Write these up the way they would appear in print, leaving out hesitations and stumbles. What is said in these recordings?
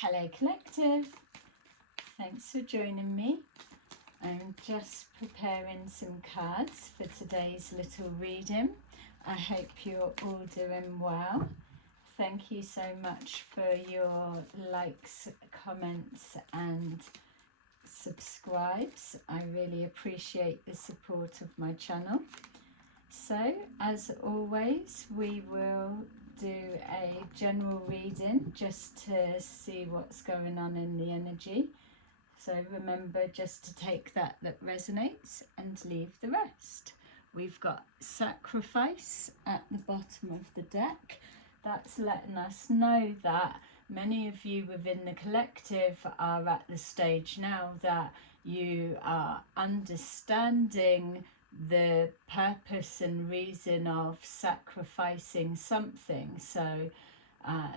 Hello Collective, thanks for joining me. I'm just preparing some cards for today's little reading. I hope you're all doing well. Thank you so much for your likes, comments and subscribes. I really appreciate the support of my channel. So as always, we will do a general reading just to see what's going on in the energy. So remember just to take that resonates and leave the rest. We've got sacrifice at the bottom of the deck. That's letting us know that many of you within the collective are at the stage now that you are understanding the purpose and reason of sacrificing something. So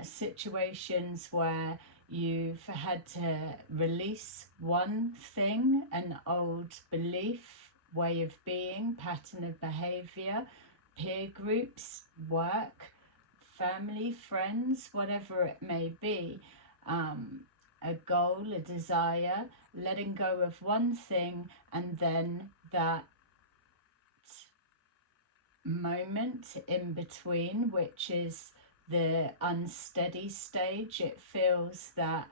situations where you've had to release one thing, an old belief, way of being, pattern of behavior, peer groups, work, family, friends, whatever it may be, a goal, a desire, letting go of one thing, and then that moment in between, which is the unsteady stage. It feels that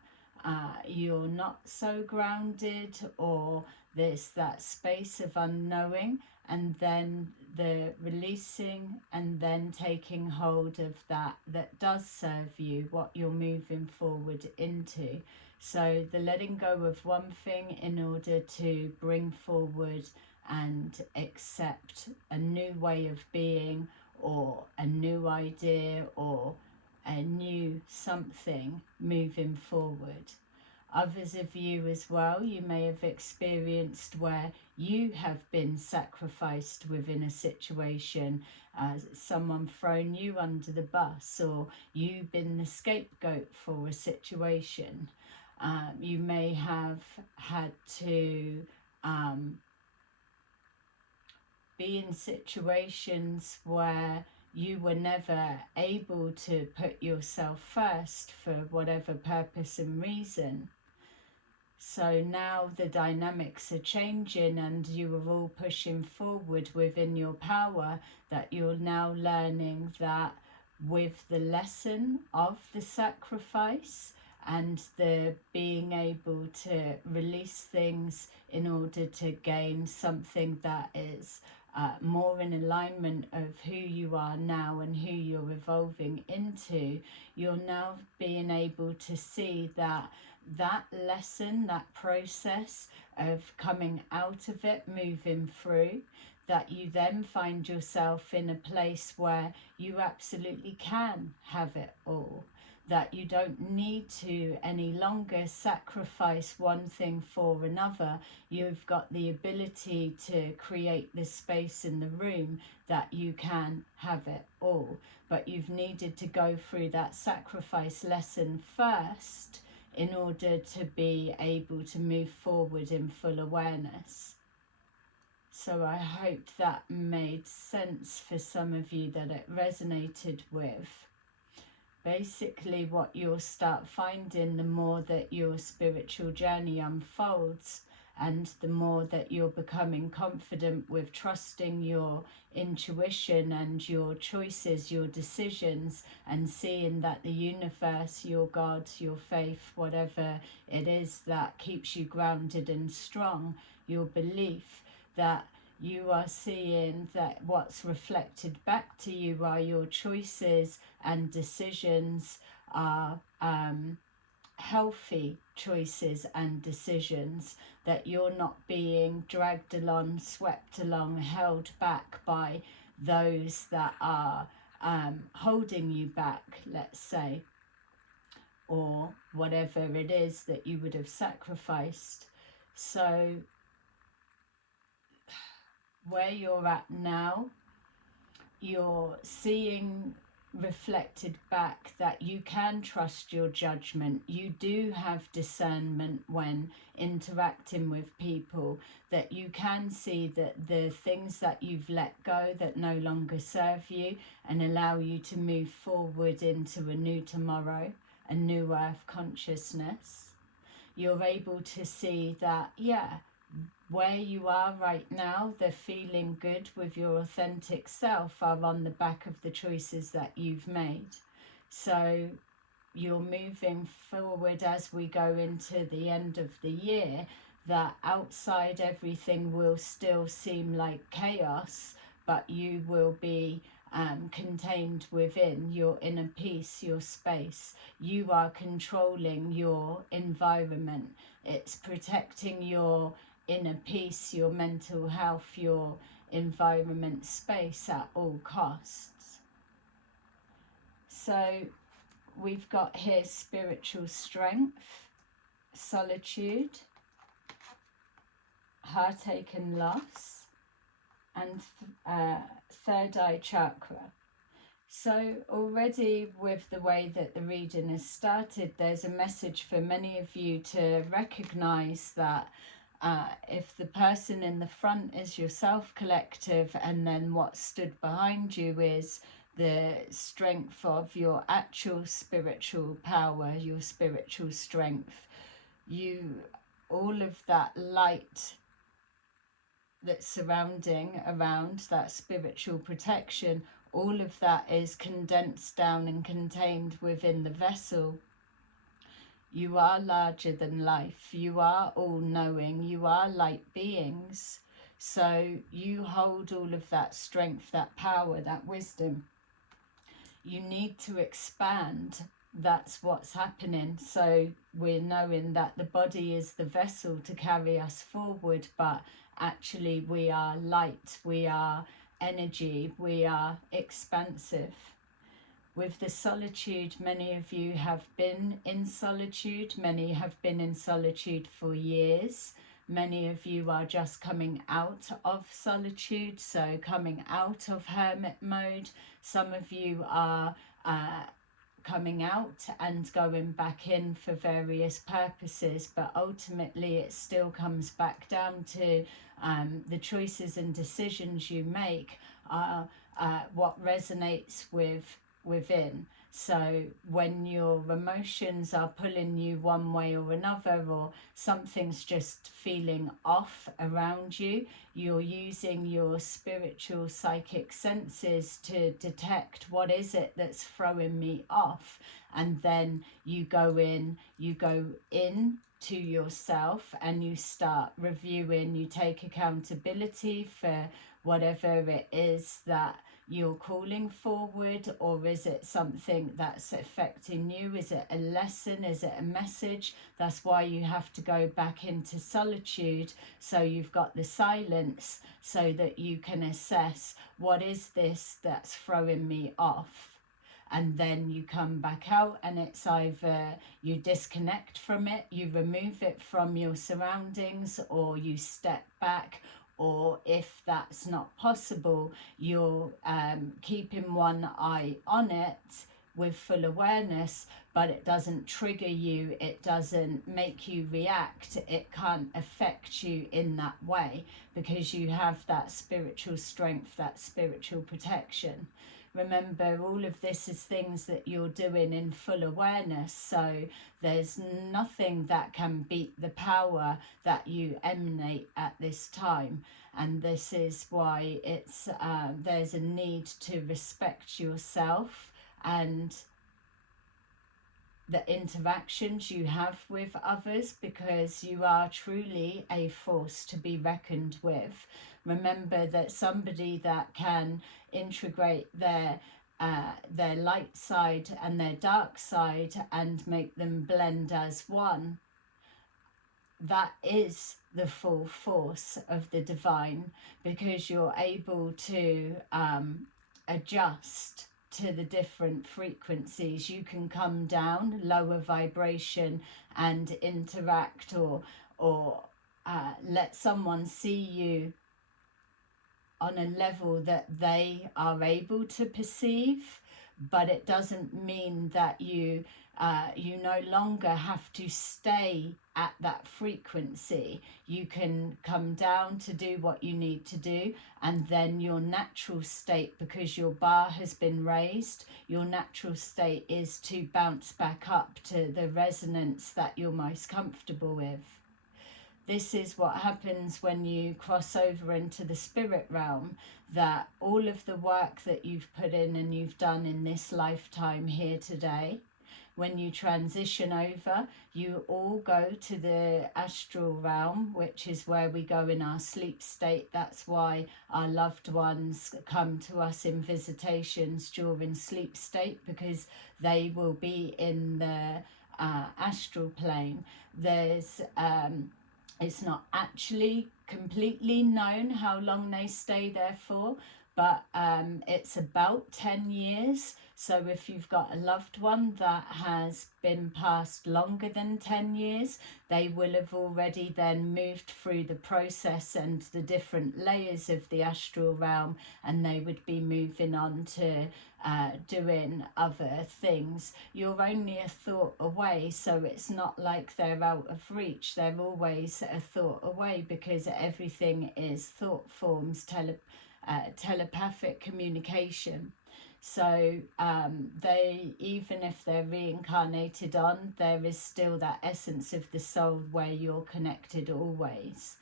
you're not so grounded, or there's that space of unknowing, and then the releasing and then taking hold of that does serve you, what you're moving forward into. So the letting go of one thing in order to bring forward and accept a new way of being, or a new idea, or a new something moving forward. Others of you as well, you may have experienced where you have been sacrificed within a situation, someone thrown you under the bus, or you've been the scapegoat for a situation. You may have had to be in situations where you were never able to put yourself first for whatever purpose and reason. So now the dynamics are changing and you are all pushing forward within your power, that you're now learning that with the lesson of the sacrifice and the being able to release things in order to gain something that is more in alignment of who you are now and who you're evolving into, you're now being able to see that lesson, that process of coming out of it, moving through, that you then find yourself in a place where you absolutely can have it all, that you don't need to any longer sacrifice one thing for another. You've got the ability to create this space in the room that you can have it all, but you've needed to go through that sacrifice lesson first in order to be able to move forward in full awareness. So I hope that made sense for some of you, that it resonated with. Basically what you'll start finding, the more that your spiritual journey unfolds and the more that you're becoming confident with trusting your intuition and your choices, your decisions, and seeing that the universe, your God, your faith, whatever it is that keeps you grounded and strong, your belief, that you are seeing that what's reflected back to you are your choices and decisions are healthy choices and decisions, that you're not being dragged along, swept along, held back by those that are holding you back, let's say, or whatever it is that you would have sacrificed. So where you're at now, you're seeing reflected back that you can trust your judgment. You do have discernment when interacting with people, that you can see that the things that you've let go that no longer serve you and allow you to move forward into a new tomorrow, a new earth consciousness. You're able to see that, yeah, where you are right now, the feeling good with your authentic self are on the back of the choices that you've made. So you're moving forward as we go into the end of the year, that outside everything will still seem like chaos, but you will be contained within your inner peace, your space. You are controlling your environment. It's protecting your inner peace, your mental health, your environment space at all costs. So we've got here spiritual strength, solitude, heartache and loss, and third eye chakra. So already with the way that the reading has started, there's a message for many of you to recognize that if the person in the front is yourself collective, and then what stood behind you is the strength of your actual spiritual power, your spiritual strength, all of that light that's surrounding around that spiritual protection, all of that is condensed down and contained within the vessel. You are larger than life. You are all-knowing. You are light beings. So you hold all of that strength, that power, that wisdom. You need to expand. That's what's happening. So we're knowing that the body is the vessel to carry us forward, but actually we are light, we are energy, we are expansive. With the solitude, many of you have been in solitude. Many have been in solitude for years. Many of you are just coming out of solitude, so coming out of hermit mode. Some of you are coming out and going back in for various purposes, but ultimately it still comes back down to the choices and decisions you make are what resonates within. So when your emotions are pulling you one way or another, or something's just feeling off around you, you're using your spiritual psychic senses to detect what is it that's throwing me off, and then you go in to yourself and you start reviewing. You take accountability for whatever it is that you're calling forward, or is it something that's affecting you? Is it a lesson? Is it a message? That's why you have to go back into solitude, so you've got the silence, so that you can assess what is this that's throwing me off. And then you come back out, and it's either you disconnect from it, you remove it from your surroundings, or you step back, or if that's not possible, you're keeping one eye on it with full awareness, but it doesn't trigger you, it doesn't make you react, it can't affect you in that way, because you have that spiritual strength, that spiritual protection. Remember, all of this is things that you're doing in full awareness, so there's nothing that can beat the power that you emanate at this time. And this is why it's there's a need to respect yourself and the interactions you have with others, because you are truly a force to be reckoned with. Remember that somebody that can integrate their light side and their dark side and make them blend as one, that is the full force of the divine, because you're able to adjust to the different frequencies. You can come down lower vibration and interact, or let someone see you on a level that they are able to perceive, but it doesn't mean that you no longer have to stay at that frequency. You can come down to do what you need to do, and then your natural state, because your bar has been raised, your natural state is to bounce back up to the resonance that you're most comfortable with. This is what happens when you cross over into the spirit realm, that all of the work that you've put in and you've done in this lifetime here today, when you transition over, you all go to the astral realm, which is where we go in our sleep state. That's why our loved ones come to us in visitations during sleep state, because they will be in the astral plane. There's it's not actually completely known how long they stay there for, but it's about 10 years. So if you've got a loved one that has been passed longer than 10 years, they will have already then moved through the process and the different layers of the astral realm, and they would be moving on to doing other things. You're only a thought away, so it's not like they're out of reach. They're always a thought away, because everything is thought forms, telepathic communication. So they, even if they're reincarnated on, there is still that essence of the soul where you're connected always.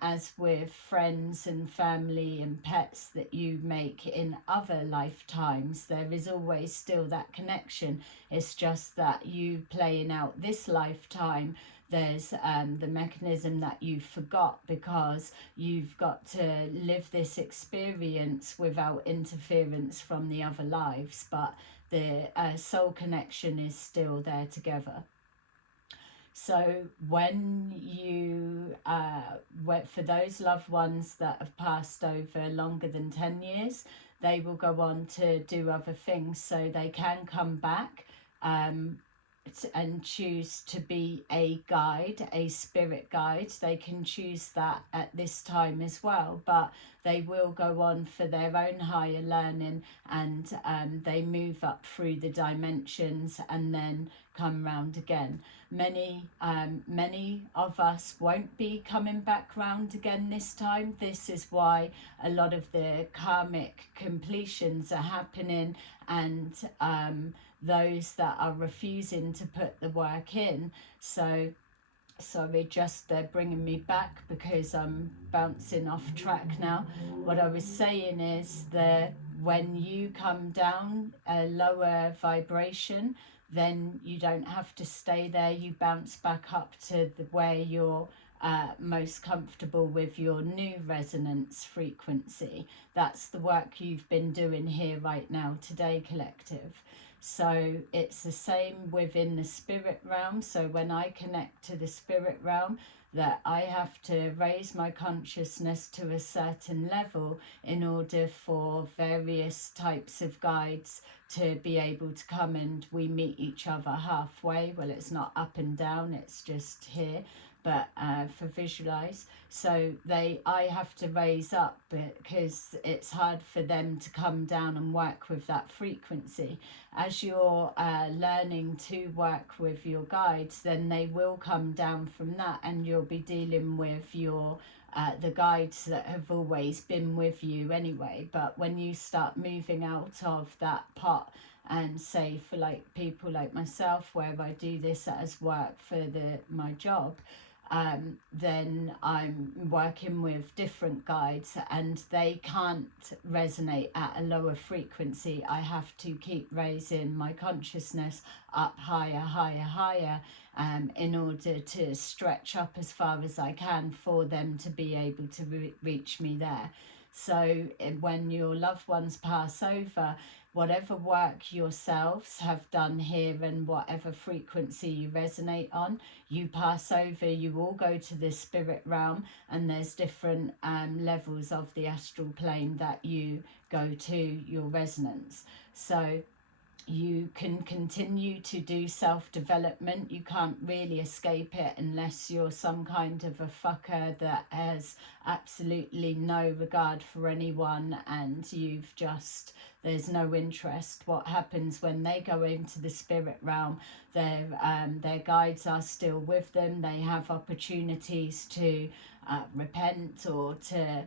As with friends and family and pets that you make in other lifetimes, there is always still that connection. It's just that you playing out this lifetime, there's the mechanism that you forgot, because you've got to live this experience without interference from the other lives, but the soul connection is still there together. So when you, for those loved ones that have passed over longer than 10 years, they will go on to do other things. So they can come back and choose to be a guide, a spirit guide. They can choose that at this time as well, but they will go on for their own higher learning, and they move up through the dimensions and then come round again. Many of us won't be coming back round again this time. This is why a lot of the karmic completions are happening, and those that are refusing to put the work in. So sorry, just they're bringing me back because I'm bouncing off track now. What I was saying is that when you come down a lower vibration, then you don't have to stay there. You bounce back up to where you're most comfortable with your new resonance frequency. That's the work you've been doing here right now today, collective. So it's the same within the spirit realm. So when I connect to the spirit realm, that I have to raise my consciousness to a certain level in order for various types of guides to be able to come, and we meet each other halfway. Well, it's not up and down, it's just here, but for visualize. So I have to raise up, because it's hard for them to come down and work with that frequency. As you're learning to work with your guides, then they will come down from that, and you'll be dealing with your the guides that have always been with you anyway. But when you start moving out of that pot, and say for like people like myself, where I do this as work for my job, then I'm working with different guides, and they can't resonate at a lower frequency. I have to keep raising my consciousness up higher, higher, higher, in order to stretch up as far as I can for them to be able to reach me there. So when your loved ones pass over, whatever work yourselves have done here and whatever frequency you resonate on, you pass over, you all go to the spirit realm, and there's different levels of the astral plane that you go to your resonance. So you can continue to do self-development. You can't really escape it unless you're some kind of a fucker that has absolutely no regard for anyone, and you've just there's no interest. What happens when they go into the spirit realm, their guides are still with them. They have opportunities to repent, or to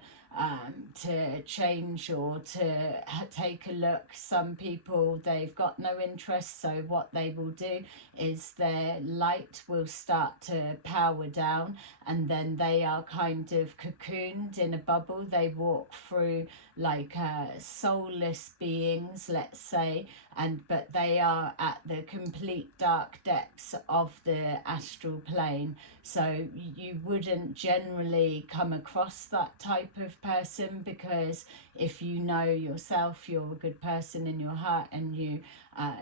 change, or to take a look. Some people, they've got no interest, so what they will do is their light will start to power down, and then they are kind of cocooned in a bubble. They walk through like soulless beings, let's say, but they are at the complete dark depths of the astral plane. So you wouldn't generally come across that type of person, because if you know yourself, you're a good person in your heart, and you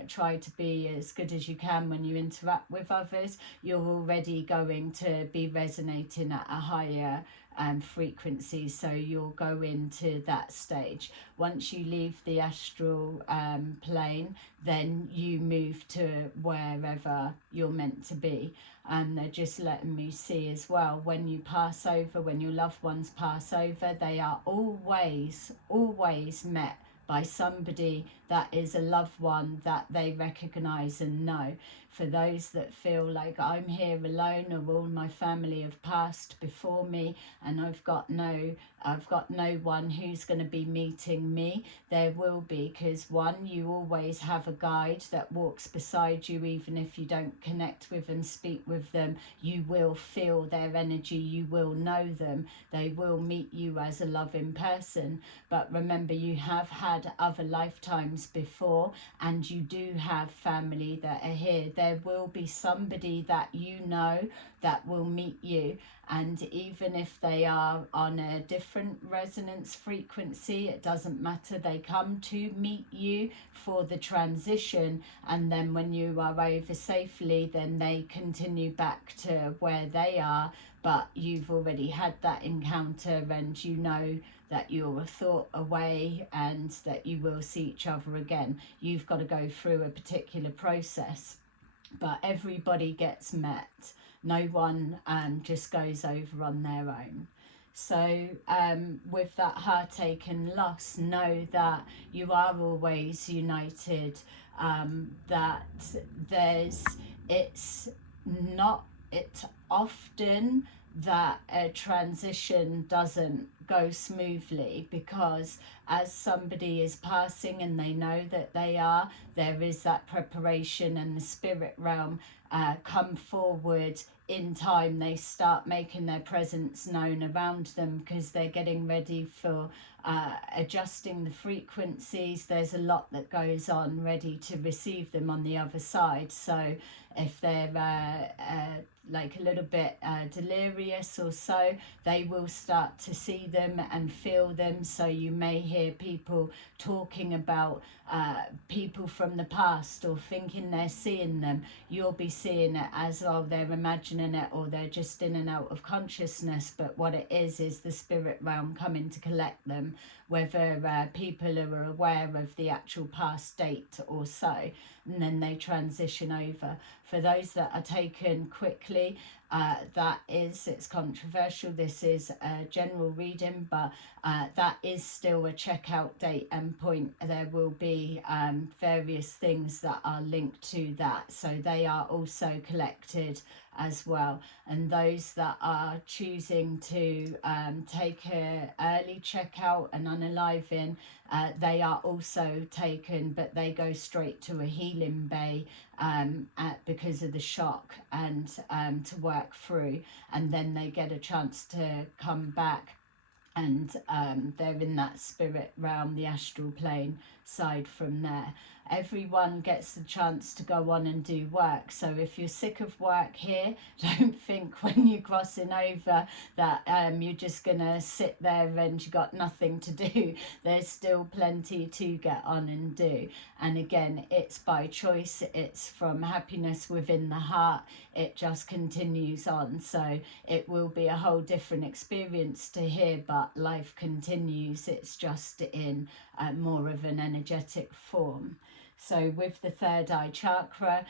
try to be as good as you can when you interact with others, you're already going to be resonating at a higher frequency, so you'll go into that stage. Once you leave the astral plane, then you move to wherever you're meant to be. And they're just letting me see as well, when you pass over, when your loved ones pass over, they are always met by somebody that is a loved one that they recognize and know. For those that feel like I'm here alone, or all my family have passed before me and I've got no one who's going to be meeting me, there will be, because one, you always have a guide that walks beside you. Even if you don't connect with them, speak with them, you will feel their energy, you will know them, they will meet you as a loving person. But remember, you have had other lifetimes before, and you do have family that are here. There will be somebody that you know that will meet you, and even if they are on a different resonance frequency, it doesn't matter. They come to meet you for the transition, and then when you are over safely, then they continue back to where they are. But you've already had that encounter, and you know that you're a thought away and that you will see each other again. You've got to go through a particular process, but everybody gets met. No one just goes over on their own. So with that heartache and loss, know that you are always united, that it's often that a transition doesn't go smoothly, because as somebody is passing and they know that there is that preparation, and the spirit realm come forward in time. They start making their presence known around them, because they're getting ready for adjusting the frequencies. There's a lot that goes on ready to receive them on the other side. So if they're like a little bit delirious or so, they will start to see them and feel them. So you may hear people talking about people from the past, or thinking they're seeing them. You'll be seeing it as, oh, they're imagining it, or they're just in and out of consciousness. But what it is the spirit realm coming to collect them, whether people are aware of the actual past date or so, and then they transition over. For those that are taken quickly, it's controversial. This is a general reading, but that is still a checkout date and point. There will be various things that are linked to that, so they are also collected as well. And those that are choosing to take a early checkout and unaliving, they are also taken, but they go straight to a healing bay because of the shock, and to work through, and then they get a chance to come back, and they're in that spirit realm, the astral plane side from there. Everyone gets the chance to go on and do work. So if you're sick of work here, don't think when you're crossing over that you're just gonna sit there and you got nothing to do. There's still plenty to get on and do. And again, it's by choice, it's from happiness within the heart. It just continues on. So it will be a whole different experience to here, but life continues. It's just in more of an energetic form. So with the third eye chakra,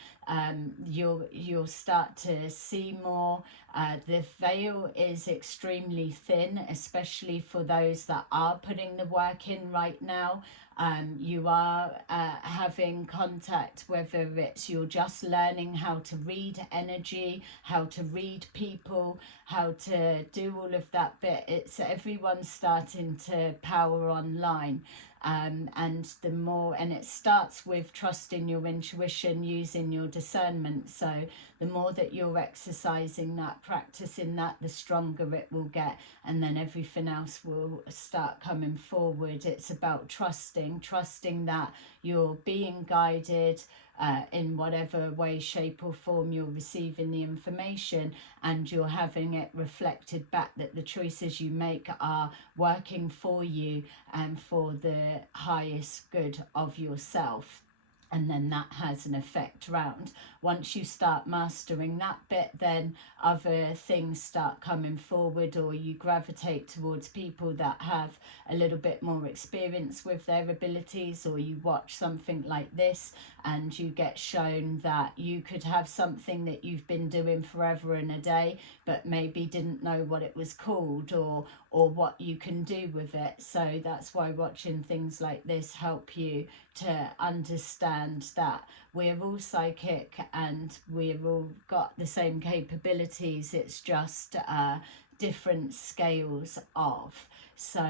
you'll start to see more. The veil is extremely thin, especially for those that are putting the work in right now. You are having contact, whether it's you're just learning how to read energy, how to read people, how to do all of that bit. It's everyone's starting to power online. And the more, and it starts with trusting your intuition, using your discernment. So the more that you're exercising that, practicing that, the stronger it will get, and then everything else will start coming forward. It's about trusting that you're being guided in whatever way, shape or form you're receiving the information, and you're having it reflected back that the choices you make are working for you and for the highest good of yourself. And then that has an effect round. Once you start mastering that bit, then other things start coming forward, or you gravitate towards people that have a little bit more experience with their abilities, or you watch something like this and you get shown that you could have something that you've been doing forever and a day but maybe didn't know what it was called, or what you can do with it. So that's why watching things like this help you to understand that we're all psychic and we've all got the same capabilities. It's just different scales of. So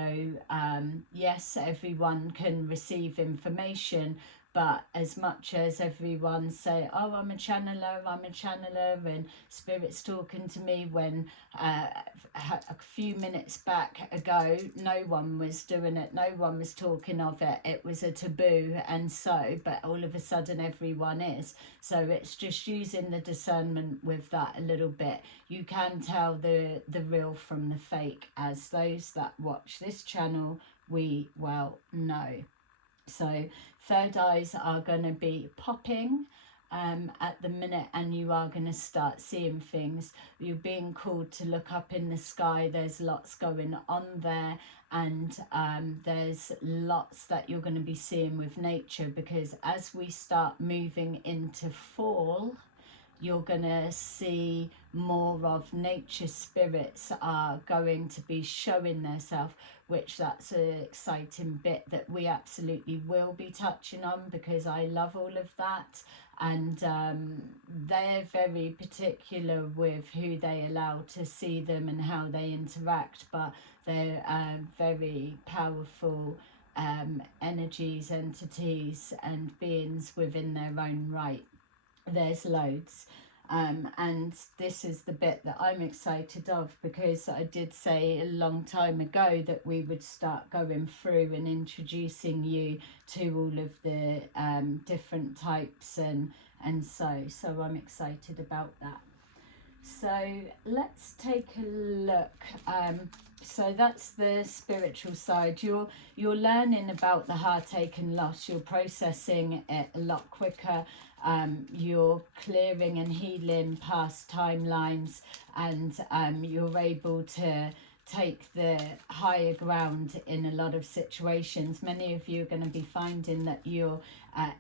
yes, everyone can receive information, but as much as everyone say, oh, I'm a channeler, and spirit's talking to me, when a few minutes back ago, no one was doing it, no one was talking of it, it was a taboo, and so, but all of a sudden everyone is. So it's just using the discernment with that a little bit. You can tell the real from the fake, as those that watch this channel, we well know. So third eyes are going to be popping at the minute, and you are going to start seeing things. You're being called to look up in the sky. There's lots going on there, and there's lots that you're going to be seeing with nature, because as we start moving into fall, you're going to see more of nature spirits are going to be showing themselves, which that's an exciting bit that we absolutely will be touching on, because I love all of that. And they're very particular with who they allow to see them and how they interact, but they're very powerful energies, entities and beings within their own right. There's loads. And this is the bit that I'm excited of, because I did say a long time ago that we would start going through and introducing you to all of the different types and so I'm excited about that. So let's take a look. So that's the spiritual side. You're learning about the heartache and loss. You're processing it a lot quicker. You're clearing and healing past timelines, and you're able to take the higher ground in a lot of situations. Many of you are going to be finding that you're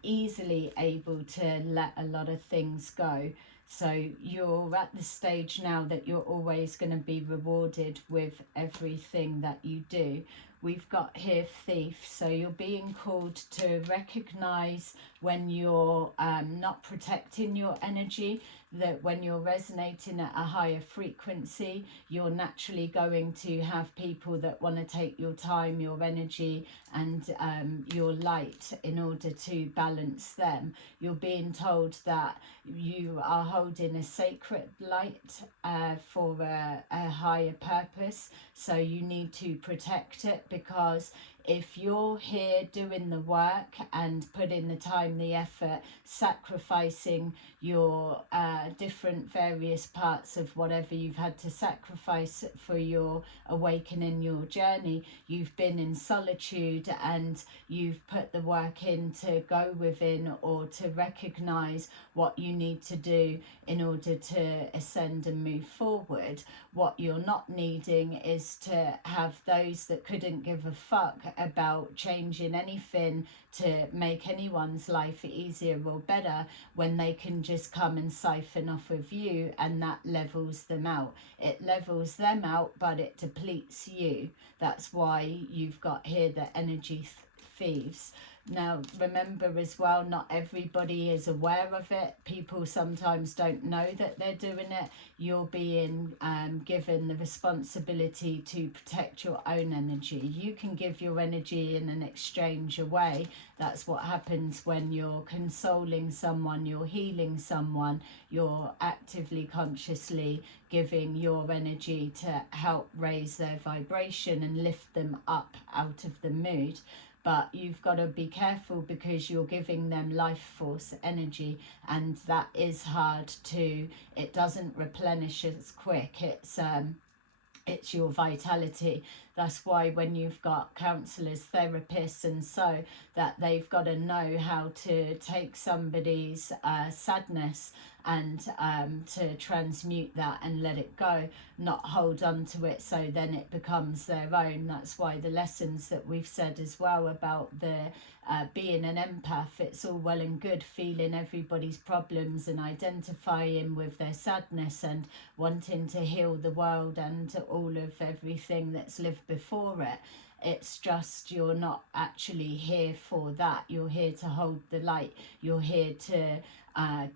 easily able to let a lot of things go. So you're at the stage now that you're always going to be rewarded with everything that you do. We've got here Thief, so you're being called to recognize when you're not protecting your energy, that when you're resonating at a higher frequency, you're naturally going to have people that want to take your time, your energy and your light in order to balance them. You're being told that you are holding a sacred light for a higher purpose, so you need to protect it, because if you're here doing the work and putting the time, the effort, sacrificing your different various parts of whatever you've had to sacrifice for your awakening, your journey, you've been in solitude and you've put the work in to go within or to recognize what you need to do in order to ascend and move forward. What you're not needing is to have those that couldn't give a fuck about changing anything to make anyone's life easier or better, when they can just come and siphon off of you, and that levels them out. It levels them out, but it depletes you. That's why you've got here the energy Thieves. Now, remember as well, not everybody is aware of it. People sometimes don't know that they're doing it. You're being given the responsibility to protect your own energy. You can give your energy in an exchange away. That's what happens when you're consoling someone, you're healing someone, you're actively, consciously giving your energy to help raise their vibration and lift them up out of the mood. But you've got to be careful because you're giving them life force energy, and that is hard to, it doesn't replenish as quick. It's your vitality. That's why when you've got counsellors, therapists and so, that they've got to know how to take somebody's sadness and to transmute that and let it go, not hold on to it so then it becomes their own. That's why the lessons that we've said as well about the being an empath, it's all well and good feeling everybody's problems and identifying with their sadness and wanting to heal the world and all of everything that's lived before it. It's just you're not actually here for that. You're here to hold the light. You're here to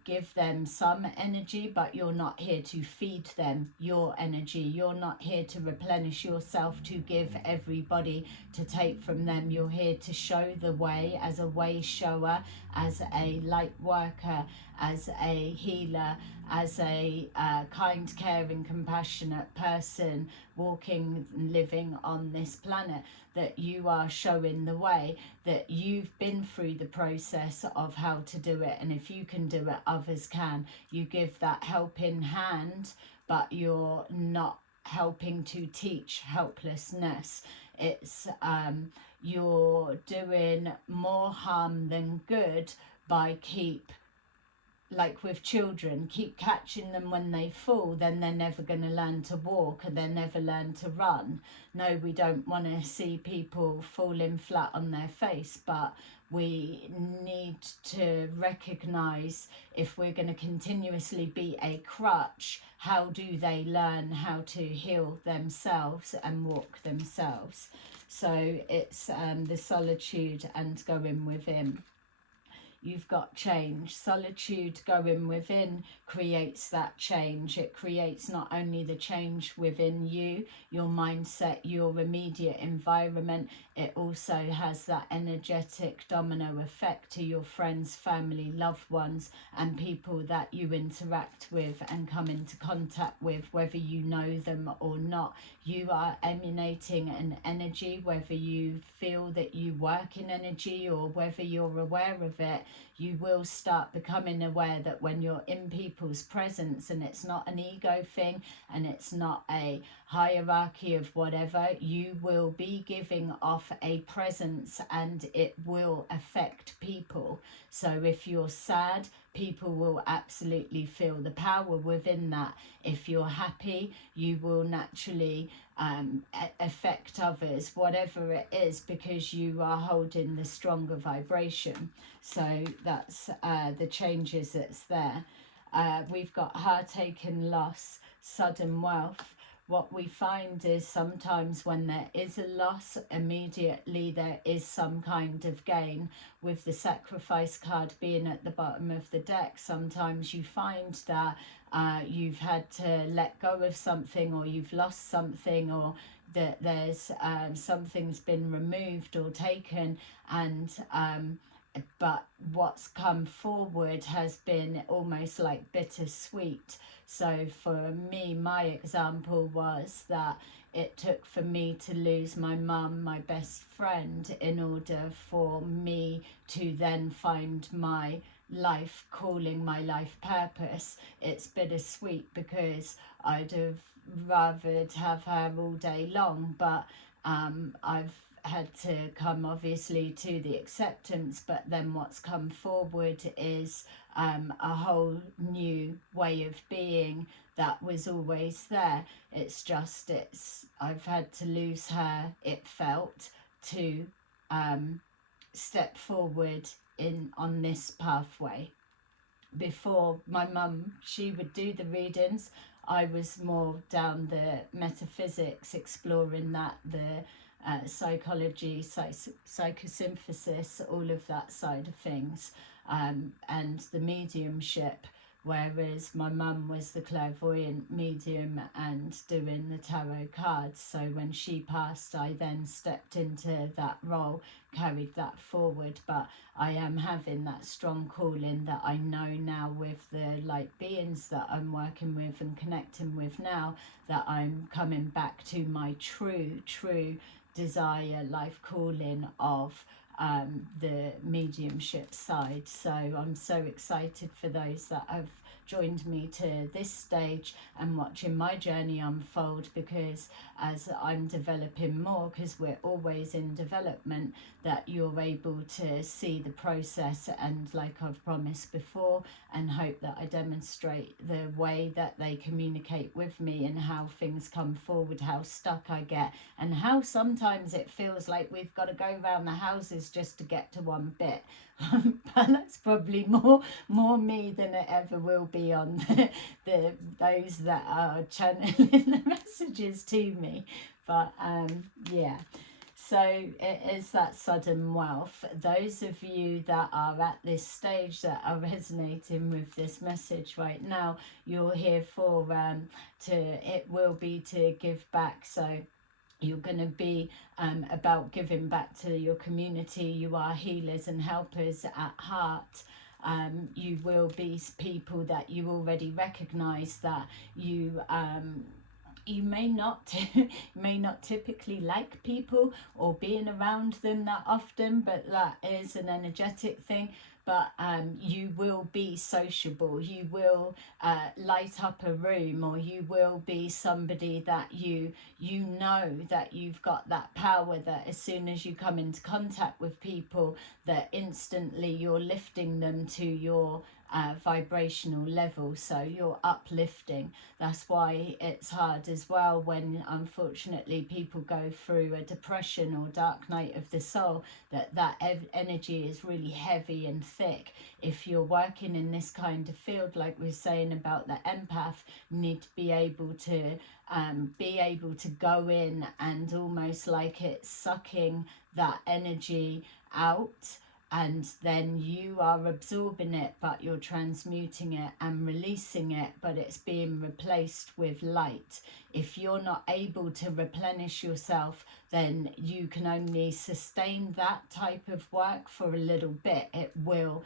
give them some energy, but you're not here to feed them your energy. You're not here to replenish yourself, to give everybody, to take from them. You're here to show the way as a way shower, as a light worker, as a healer, as a kind, caring, compassionate person walking and living on this planet, that you are showing the way, that you've been through the process of how to do it, and if you can do it, others can. You give that helping hand, but you're not helping to teach helplessness. It's you're doing more harm than good by like with children, keep catching them when they fall, then they're never going to learn to walk and they'll never learn to run. No, we don't want to see people falling flat on their face, but we need to recognize, if we're going to continuously be a crutch, how do they learn how to heal themselves and walk themselves? So it's the solitude and going within. You've got change. Solitude, going within, creates that change. It creates not only the change within you, your mindset, your immediate environment, it also has that energetic domino effect to your friends, family, loved ones, and people that you interact with and come into contact with, whether you know them or not. You are emanating an energy, whether you feel that you work in energy or whether you're aware of it. You will start becoming aware that when you're in people's presence, and it's not an ego thing and it's not a hierarchy of whatever, you will be giving off a presence and it will affect people. So if you're sad, people will absolutely feel the power within that. If you're happy, you will naturally affect others, whatever it is, because you are holding the stronger vibration. So that's the changes that's there. We've got heartache and loss, sudden wealth. What we find is sometimes when there is a loss, immediately there is some kind of gain. With the sacrifice card being at the bottom of the deck, sometimes you find that you've had to let go of something, or you've lost something, or that there's something's been removed or taken, and but what's come forward has been almost like bittersweet. So for me, my example was that it took for me to lose my mum, my best friend, in order for me to then find my life calling, my life purpose. It's bittersweet because I'd have rather have her all day long, but I've had to come obviously to the acceptance. But then what's come forward is a whole new way of being that was always there. It's just I've had to lose her, it felt, to step forward on this pathway. Before, my mum, she would do the readings. I was more down the metaphysics, exploring that, the psychology, psychosynthesis, all of that side of things, and the mediumship. Whereas my mum was the clairvoyant medium and doing the tarot cards. So when she passed, I then stepped into that role, carried that forward. But I am having that strong calling that I know now with the light beings that I'm working with and connecting with now, that I'm coming back to my true desire, life calling of the mediumship side. So I'm so excited for those that have joined me to this stage and watching my journey unfold, because as I'm developing more, because we're always in development, that you're able to see the process, and like I've promised before, and hope that I demonstrate the way that they communicate with me and how things come forward, how stuck I get, and how sometimes it feels like we've got to go around the houses just to get to one bit. But that's probably more me than it ever will be on those that are channeling the messages to me. But yeah, so it is that sudden wealth. Those of you that are at this stage that are resonating with this message right now, you're here for it will be to give back. So you're going to be about giving back to your community. You are healers and helpers at heart. You will be people that you already recognize, that you you may not may not typically like people or being around them that often, but that is an energetic thing. But you will be sociable, you will light up a room, or you will be somebody that you know that you've got that power, that as soon as you come into contact with people, that instantly you're lifting them to your vibrational level, so you're uplifting. That's why it's hard as well when unfortunately people go through a depression or dark night of the soul, that energy is really heavy and thick. If you're working in this kind of field, like we're saying about the empath, you need to be able to go in and almost like it's sucking that energy out, and then you are absorbing it, but you're transmuting it and releasing it, but it's being replaced with light. If you're not able to replenish yourself, then you can only sustain that type of work for a little bit. It will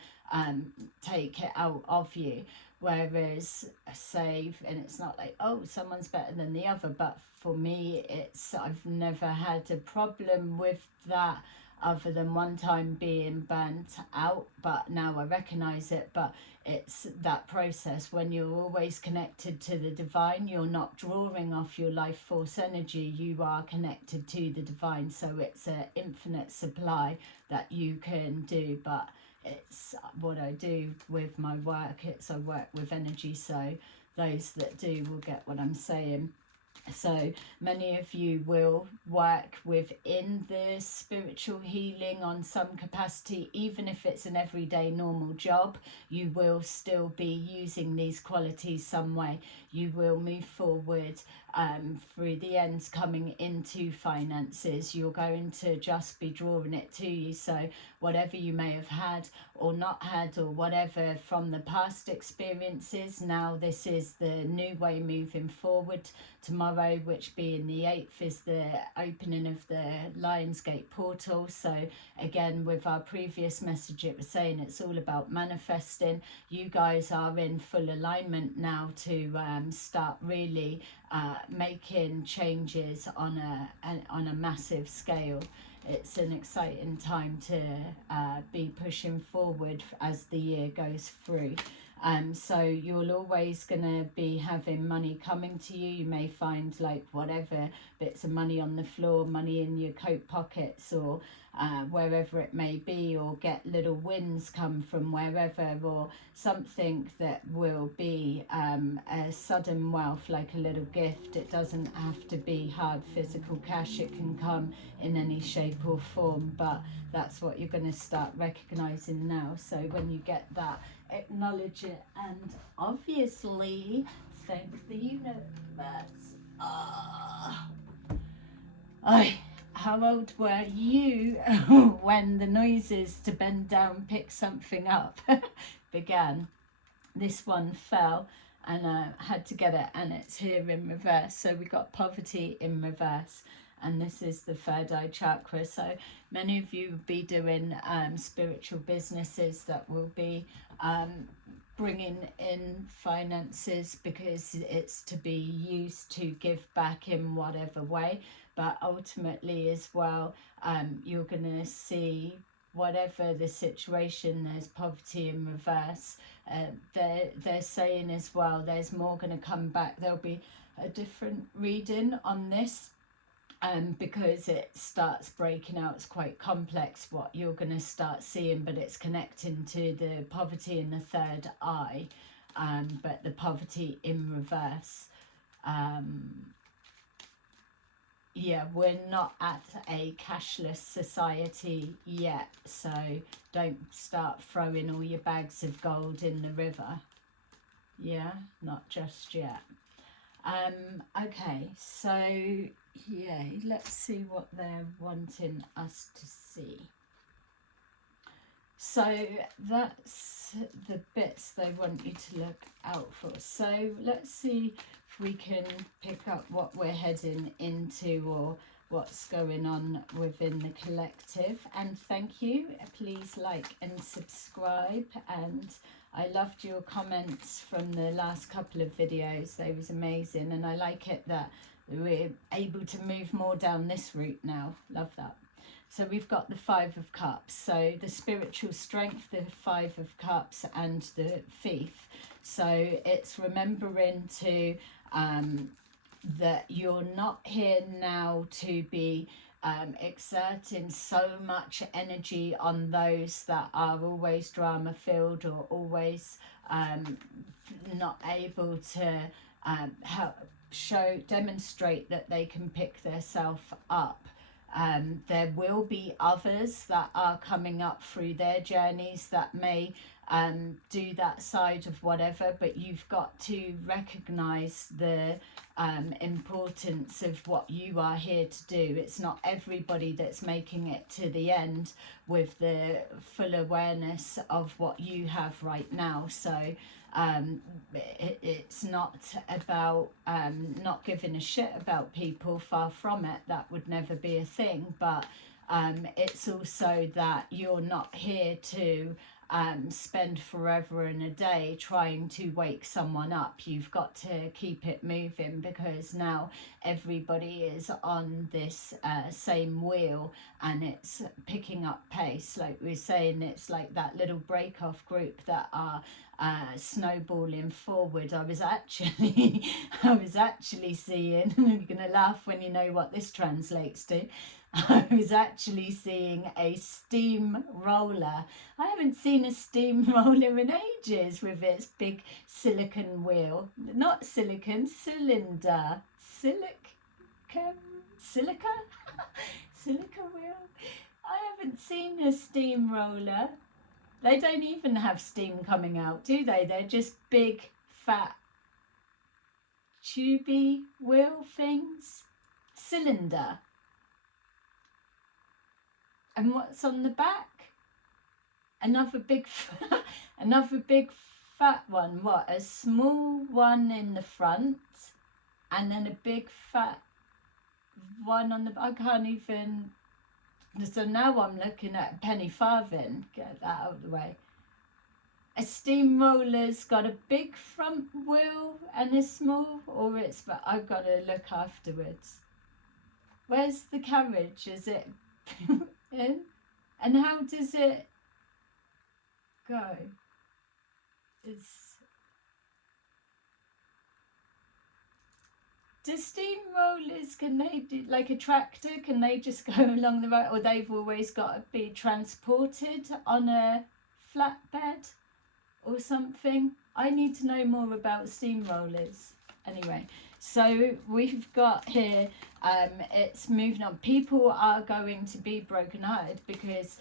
take it out of you. Whereas save, and it's not like, oh, someone's better than the other, but for me, I've never had a problem with that, other than one time being burnt out, but now I recognize it. But it's that process. When you're always connected to the divine, you're not drawing off your life force energy, you are connected to the divine, so it's an infinite supply that you can do. But it's what I do with my work, I work with energy, so those that do will get what I'm saying. So many of you will work within the spiritual healing on some capacity, even if it's an everyday normal job. You will still be using these qualities some way. You will move forward through the ends coming into finances. You're going to just be drawing it to you. So whatever you may have had or not had, or whatever from the past experiences, now this is the new way moving forward. Tomorrow, which being the 8th, is the opening of the Lionsgate portal. So again, with our previous message, it was saying it's all about manifesting. You guys are in full alignment now to start really making changes on a massive scale. It's an exciting time to be pushing forward as the year goes through. So you're always going to be having money coming to you. You may find like whatever bits of money on the floor, money in your coat pockets, or wherever it may be, or get little wins come from wherever, or something that will be a sudden wealth, like a little gift. It doesn't have to be hard physical cash, it can come in any shape or form, but that's what you're going to start recognizing now. So when you get that, acknowledge it, and obviously thank the universe. how old were you when the noises to bend down, pick something up began? This one fell and I had to get it, and it's here in reverse. So we got poverty in reverse, and this is the third eye chakra. So many of you will be doing spiritual businesses that will be bringing in finances, because it's to be used to give back in whatever way. But ultimately as well, you're going to see, whatever the situation, there's poverty in reverse. They're saying as well, there's more going to come back. There'll be a different reading on this, because it starts breaking out. It's quite complex what you're going to start seeing, but it's connecting to the poverty in the third eye, but the poverty in reverse. Yeah, we're not at a cashless society yet, so don't start throwing all your bags of gold in the river. Yeah, not just yet. Okay, so yeah, let's see what they're wanting us to see. So that's the bits they want you to look out for. So let's see if we can pick up what we're heading into, or what's going on within the collective. And thank you. Please like and subscribe. And I loved your comments from the last couple of videos. They was amazing. And I like it that we're able to move more down this route now. Love that. So we've got the Five of Cups. So the spiritual strength, the Five of Cups, and the Thief. So it's remembering to that you're not here now to be exerting so much energy on those that are always drama filled, or always not able to demonstrate that they can pick themselves up. There will be others that are coming up through their journeys that may do that side of whatever, but you've got to recognize the importance of what you are here to do. It's not everybody that's making it to the end with the full awareness of what you have right now. So it's not about not giving a shit about people, far from it. That would never be a thing. But it's also that you're not here to spend forever and a day trying to wake someone up. You've got to keep it moving, because now everybody is on this same wheel, and it's picking up pace. Like we're saying, it's like that little break-off group that are snowballing forward. I was actually seeing, you're gonna laugh when you know what this translates to. I was actually seeing a steam roller. I haven't seen a steam roller in ages, with its big silicon wheel. Not silicon, cylinder. Silica wheel. I haven't seen a steam roller. They don't even have steam coming out, do they? They're just big, fat, tubey wheel things. Cylinder. And what's on the back? Another big fat one. What? A small one in the front, and then a big fat one on the back. I can't even. So now I'm looking at a penny farthing. Get that out of the way. A steamroller's got a big front wheel and a small, or it's. But I've got to look afterwards. Where's the carriage? Is it in? And how does it go? Do steamrollers, can they do like a tractor? Can they just go along the road, or they've always got to be transported on a flatbed or something? I need to know more about steamrollers. Anyway, So we've got here, it's moving on. People are going to be brokenhearted because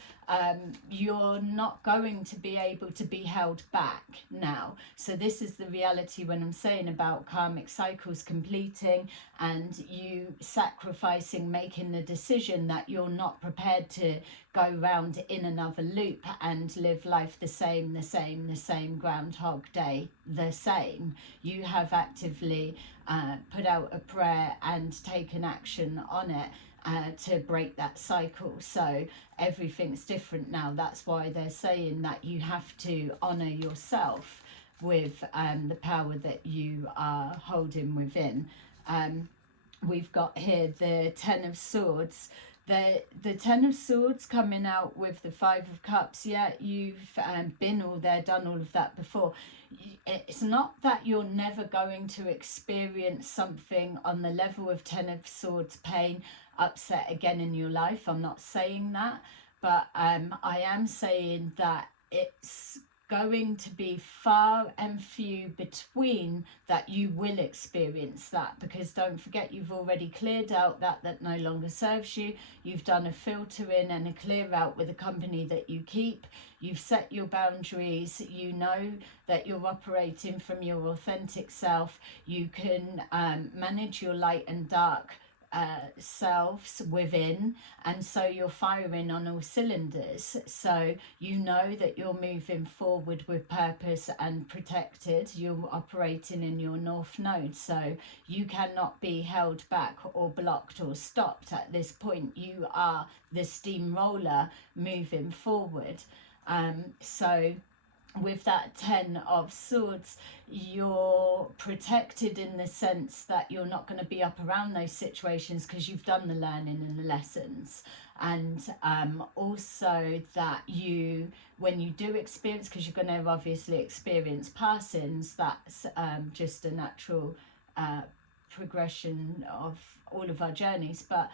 you're not going to be able to be held back now. So this is the reality when I'm saying about karmic cycles completing and you sacrificing, making the decision that you're not prepared to go round in another loop and live life the same, Groundhog Day, the same. You have actively put out a prayer and taken action on it to break that cycle. So everything's different now. That's why they're saying that you have to honour yourself with the power that you are holding within. We've got here the Ten of Swords. The Ten of Swords coming out with the Five of Cups. Yeah, you've been all there, done all of that before. It's not that you're never going to experience something on the level of Ten of Swords pain, upset again in your life. I'm not saying that, but I am saying that it's going to be far and few between that you will experience that, because don't forget, you've already cleared out that no longer serves you. You've done a filter in and a clear out with a company that you keep. You've set your boundaries. You know that you're operating from your authentic self. You can manage your light and dark selves within, and so you're firing on all cylinders. So you know that you're moving forward with purpose and protected. You're operating in your north node, so you cannot be held back or blocked or stopped at this point. You are the steamroller moving forward. So with that Ten of Swords, you're protected in the sense that you're not going to be up around those situations because you've done the learning and the lessons. And also that you, when you do experience, because you're going to obviously experience passings, that's just a natural progression of all of our journeys, but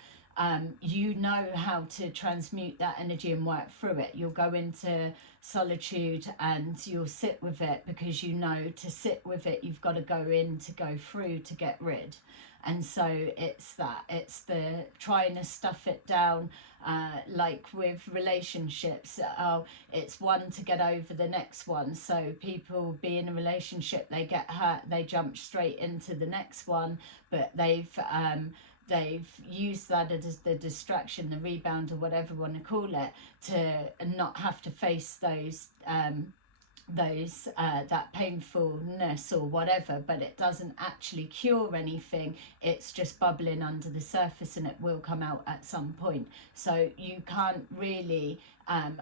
you know how to transmute that energy and work through it. You'll go into solitude and you'll sit with it, because you know to sit with it you've got to go in to go through to get rid. And so it's the trying to stuff it down, like with relationships. It's one to get over the next one. So people be in a relationship, they get hurt, they jump straight into the next one, but they've used that as the distraction, the rebound, or whatever you want to call it, to not have to face that painfulness or whatever. But it doesn't actually cure anything. It's just bubbling under the surface, and it will come out at some point. So you can't really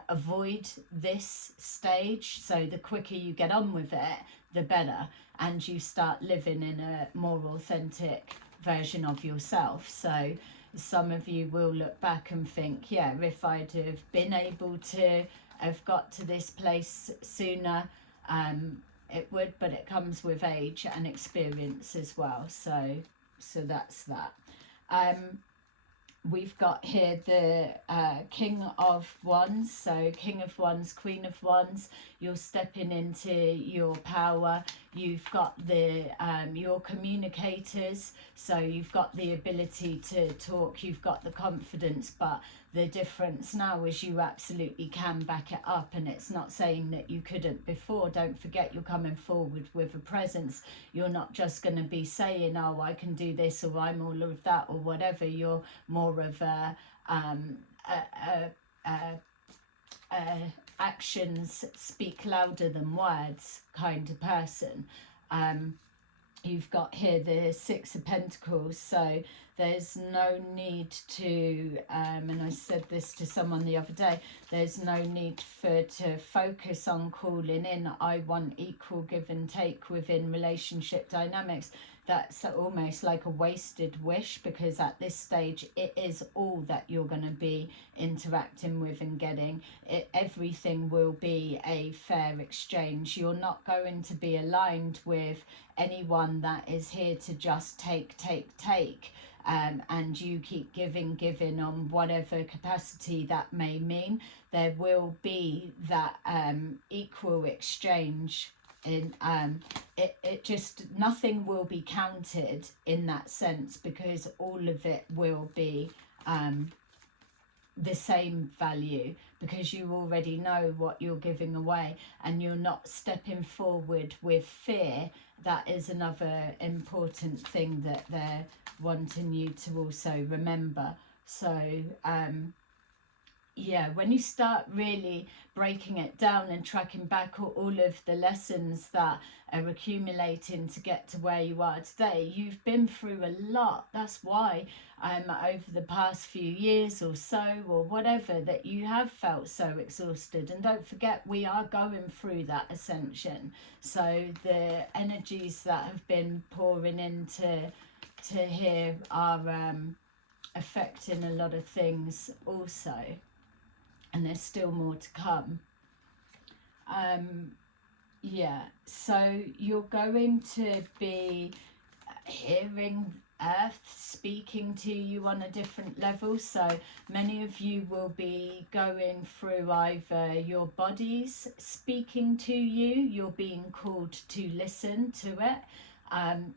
avoid this stage. So the quicker you get on with it, the better, and you start living in a more authentic version of yourself. So some of you will look back and think, yeah, if I'd have been able to have got to this place sooner, it would, but it comes with age and experience as well. So that's that. We've got here the King of Wands. So King of Wands, Queen of Wands, you're stepping into your power. You've got the your communicators, so you've got the ability to talk, you've got the confidence, but the difference now is you absolutely can back it up, and it's not saying that you couldn't before. Don't forget, you're coming forward with a presence. You're not just going to be saying, oh, I can do this, or I'm all of that, or whatever. You're more of a actions speak louder than words kind of person. You've got here the Six of Pentacles, so there's no need to, and I said this to someone the other day, there's no need to focus on calling in, I want equal give and take within relationship dynamics. That's almost like a wasted wish, because at this stage it is all that you're going to be interacting with and getting. Everything will be a fair exchange. You're not going to be aligned with anyone that is here to just take, and you keep giving on whatever capacity that may mean. There will be that equal exchange in it just, nothing will be counted in that sense, because all of it will be the same value, because you already know what you're giving away, and you're not stepping forward with fear. That is another important thing that they're wanting you to also remember. So yeah, when you start really breaking it down and tracking back all of the lessons that are accumulating to get to where you are today, you've been through a lot. That's why over the past few years or so, or whatever, that you have felt so exhausted. And don't forget, we are going through that ascension. So the energies that have been pouring into here are affecting a lot of things also. And there's still more to come. Yeah, so you're going to be hearing Earth speaking to you on a different level. So many of you will be going through either your bodies speaking to you, you're being called to listen to it.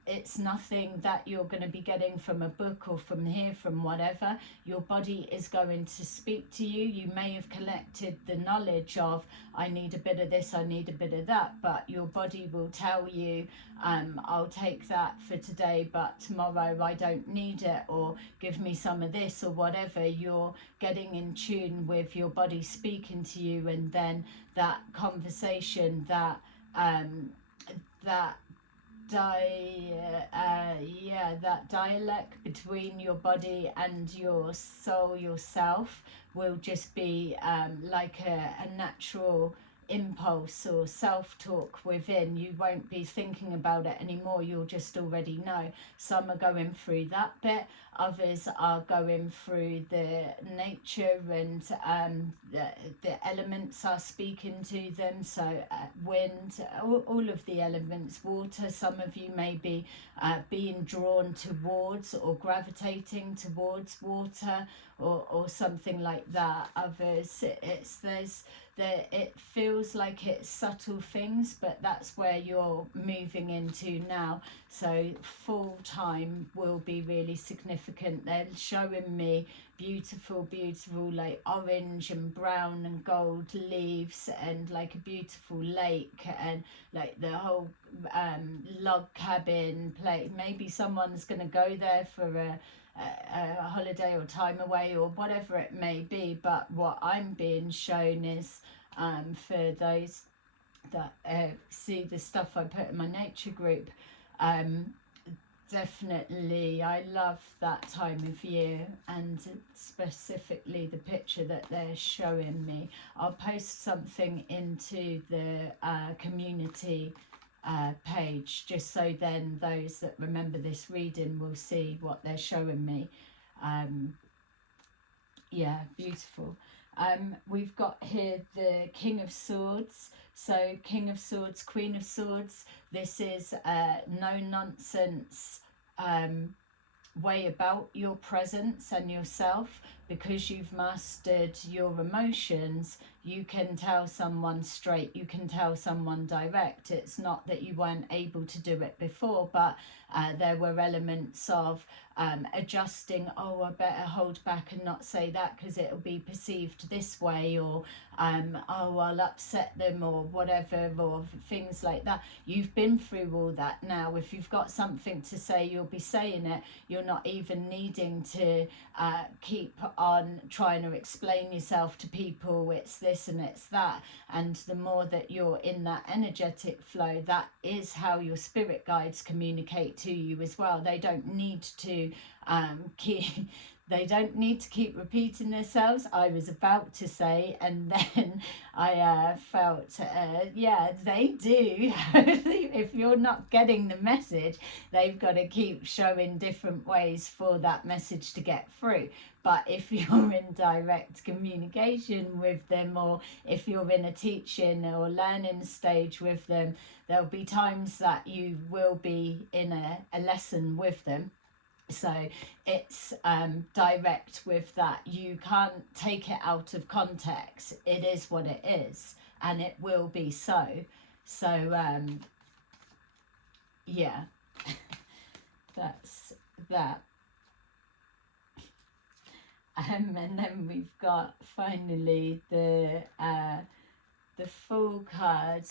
It's nothing that you're going to be getting from a book or from here, from whatever. Your body is going to speak to you. You may have collected the knowledge of, I need a bit of this, I need a bit of that, but your body will tell you, I'll take that for today, but tomorrow I don't need it, or give me some of this, or whatever. You're getting in tune with your body speaking to you, and then that conversation, that that dialect between your body and your soul, yourself, will just be like a natural impulse or self-talk within. You won't be thinking about it anymore, you'll just already know. Some are going through that bit, others are going through the nature, and the elements are speaking to them. So wind, all of the elements, water. Some of you may be being drawn towards or gravitating towards water, or something like that. Others, it feels like it's subtle things, but that's where you're moving into now. So full time will be really significant. They're showing me beautiful like orange and brown and gold leaves, and like a beautiful lake, and like the whole log cabin place. Maybe someone's going to go there for a holiday or time away or whatever it may be. But what I'm being shown is, for those that see the stuff I put in my nature group, definitely I love that time of year, and specifically the picture that they're showing me. I'll post something into the community page, just so then those that remember this reading will see what they're showing me. Yeah, beautiful. We've got here the King of Swords. So King of Swords, Queen of Swords. This is no nonsense way about your presence and yourself. Because you've mastered your emotions, you can tell someone straight, you can tell someone direct. It's not that you weren't able to do it before, but there were elements of adjusting. Oh, I better hold back and not say that because it'll be perceived this way, or oh, I'll upset them, or whatever, or things like that. You've been through all that now. If you've got something to say, you'll be saying it. You're not even needing to keep on trying to explain yourself to people. It's this and it's that. And the more that you're in that energetic flow, that is how your spirit guides communicate to you as well. They don't need to keep repeating themselves. I was about to say, and then I felt, yeah, they do. If you're not getting the message, they've got to keep showing different ways for that message to get through. But if you're in direct communication with them, or if you're in a teaching or learning stage with them, there'll be times that you will be in a lesson with them. So it's direct with that. You can't take it out of context. It is what it is, and it will be so. So yeah, that's that. And then we've got finally the Fool card.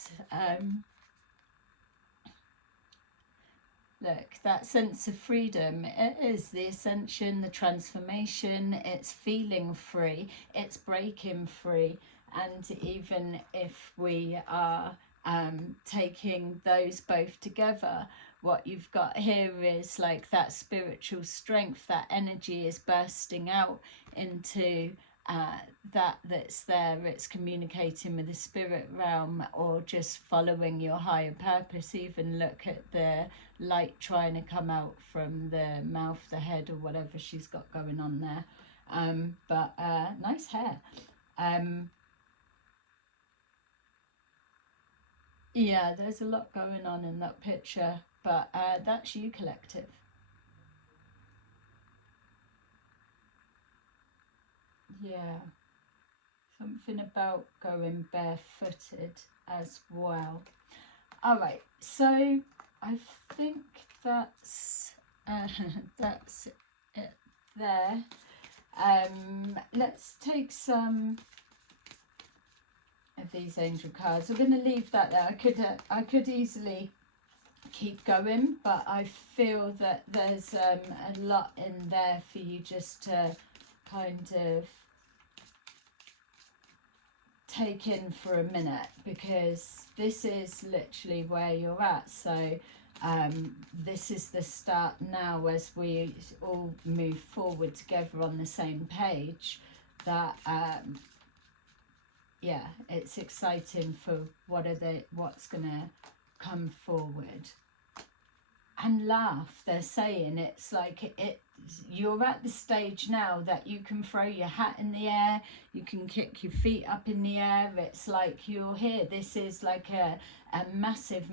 Look, that sense of freedom, it is the ascension, the transformation, it's feeling free, it's breaking free. And even if we are taking those both together, what you've got here is like that spiritual strength, that energy is bursting out into that's there. It's communicating with the spirit realm, or just following your higher purpose. Even look at the light trying to come out from the mouth, the head, or whatever she's got going on there. But nice hair. Yeah, there's a lot going on in that picture, but that's you, collective. Yeah, something about going barefooted as well. All right, so I think that's that's it there. Let's take some of these angel cards. We're going to leave that there. I could easily keep going, but I feel that there's a lot in there for you just to kind of take in for a minute, because this is literally where you're at. So this is the start now, as we all move forward together on the same page, that yeah, it's exciting for what's gonna come forward. And laugh, they're saying. It's like you're at the stage now that you can throw your hat in the air, you can kick your feet up in the air. It's like you're here. This is like a massive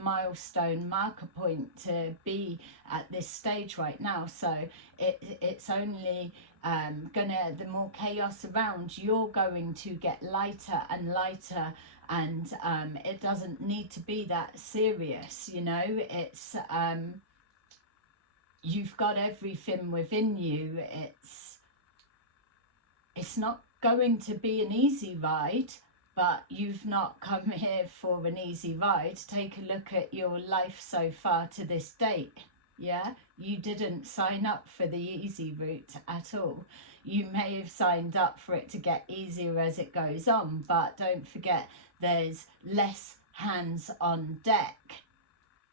milestone, marker point to be at this stage right now. So it's only the more chaos around, you're going to get lighter and lighter. And it doesn't need to be that serious, you know. It's you've got everything within you. It's not going to be an easy ride, but you've not come here for an easy ride. Take a look at your life so far to this date. Yeah, you didn't sign up for the easy route at all. You may have signed up for it to get easier as it goes on, but don't forget, there's less hands on deck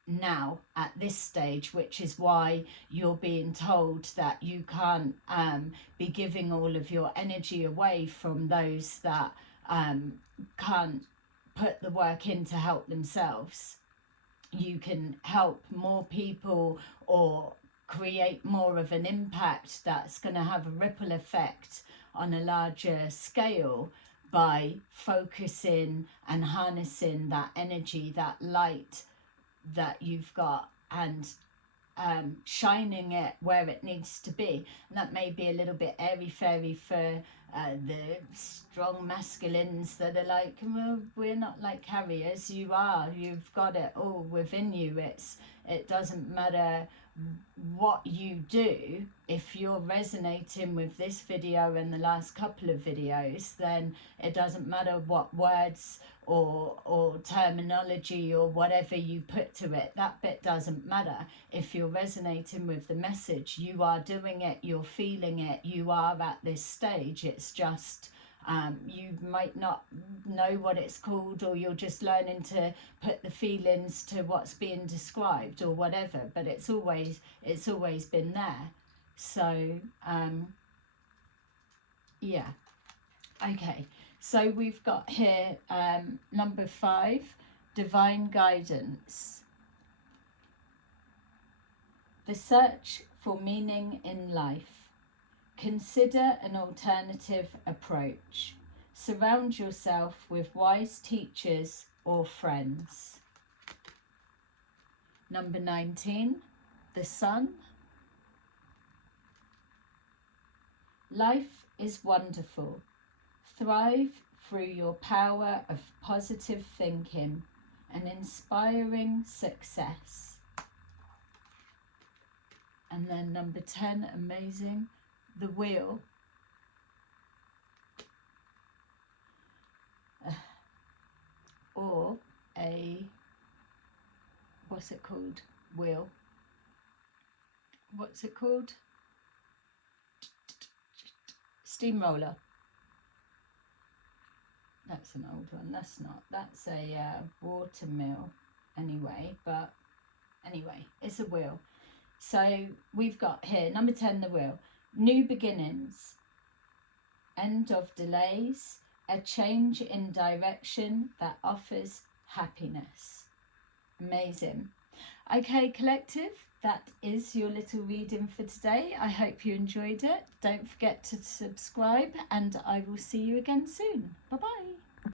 now at this stage, which is why you're being told that you can't be giving all of your energy away from those that can't put the work in to help themselves. You can help more people, or create more of an impact that's going to have a ripple effect on a larger scale, by focusing and harnessing that energy, that light that you've got, and shining it where it needs to be. And that may be a little bit airy-fairy for the strong masculines that are like, well, we're not like carriers. You've got it all within you. It doesn't matter what you do. If you're resonating with this video and the last couple of videos, then it doesn't matter what words or terminology or whatever you put to it. That bit doesn't matter. If you're resonating with the message, you are doing it, you're feeling it, you are at this stage. It's just you might not know what it's called, or you're just learning to put the feelings to what's being described or whatever, but it's always been there. So yeah, okay, so we've got here number 5, divine guidance. The search for meaning in life. Consider an alternative approach. Surround yourself with wise teachers or friends. Number 19, the sun. Life is wonderful. Thrive through your power of positive thinking an inspiring success. And then number 10, amazing, the wheel. Or a, what's it called? Wheel. What's it called? Steamroller. That's an old one. That's not. That's a water mill anyway. But anyway, it's a wheel. So we've got here, number 10, the wheel. New beginnings. End of delays. A change in direction that offers happiness. Amazing. Okay, collective, that is your little reading for today. I hope you enjoyed it. Don't forget to subscribe, and I will see you again soon. Bye-bye.